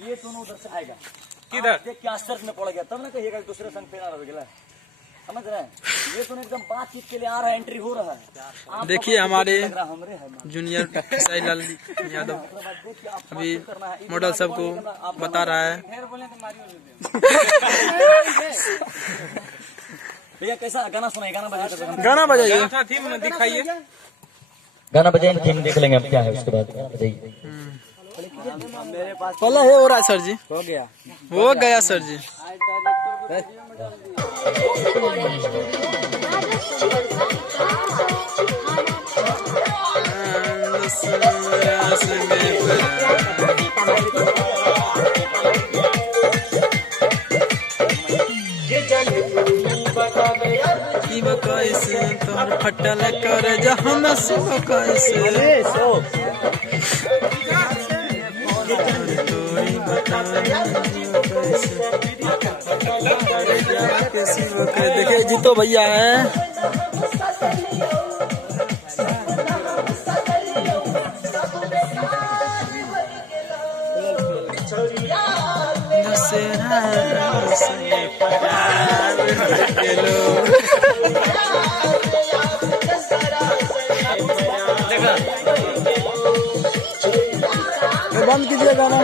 ये दोनों उधर से आएगा। किधर देख क्या आश्चर्य में पड़ गया, तब ना कहिएगा दूसरे संग पे ना रह, समझ रहे हैं। ये तो एकदम बातचीत के लिए आ रहा है, एंट्री हो रहा है। देखिए हमारे जूनियर खेसारी लाल यादव अभी मॉडल सबको बता रहा है। भैया कैसा गाना सुनाए, गाना बजाइए, थीम दिखाइए, गाना बजाएंगे, थीम देख लेंगे अब क्या है, उसके बाद बजाइए। मेरे पास पहले है हो रहा है सर जी, हो गया, हो गया सर जी। कैसे तोहर फटल कर जहन शिव कैसे देखिए जीतो भैया है। बंद कीजिए गाना,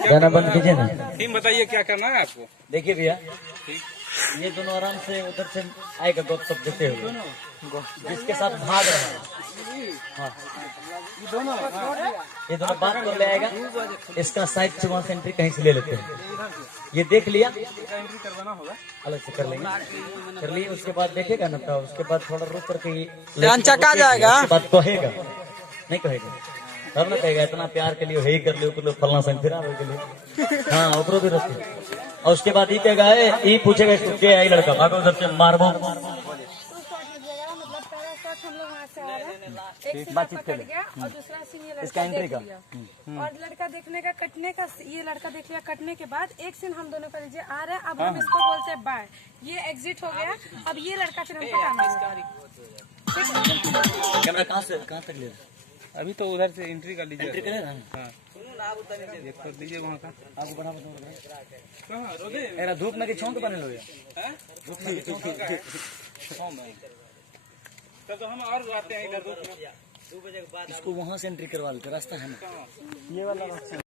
गाना बंद कीजिए ना। टीम बताइए क्या करना है आपको। देखिए भैया, ये दोनों आराम से उधर से आएगा गप सप देते हुए, जिसके साथ भाग रहा है। हाँ, ये दोनों बात कर ले आएगा, इसका साइड से वहां से एंट्री कहीं से ले लेते हैं। ये देख लिया, एंट्री करवाना होगा, अलग से कर लेंगे, कर लिए। उसके बाद देखेगा ना, तो उसके बाद थोड़ा रुक करके चका जाएगा, उसके बाद कहेगा, नहीं कहेगा तब ना कहेगा इतना प्यार के लिए है ही कर लियो फलना संग फिर के लिए। हाँ ओकरो भी रखते, और उसके बाद ये कहेगा ये पूछेगा के आई लड़का भागो उधर से मारबो, बातचीत कर और दूसरा सीन ये इसका एंट्री का और लड़का देखने का कटने का, ये लड़का देख लिया कटने के बाद एक सीन हम दोनों का लीजिए आ रहा है। अब हम इसको बोलते हैं बाय, ये एग्जिट हो गया। अब ये लड़का फिर हमको कैमरा कहाँ तक ले रहा? अभी तो उधर से एंट्री कर लीजिए, एंट्री करेगा। हाँ कर दीजिए वहाँ का, आपको बढ़ा धूप में छौंक बने लो धूप में तब तो हम और आते हैं इधर 2 बजे के बाद। इसको वहाँ से एंट्री करवा लेते, रास्ता है ना ये वाला।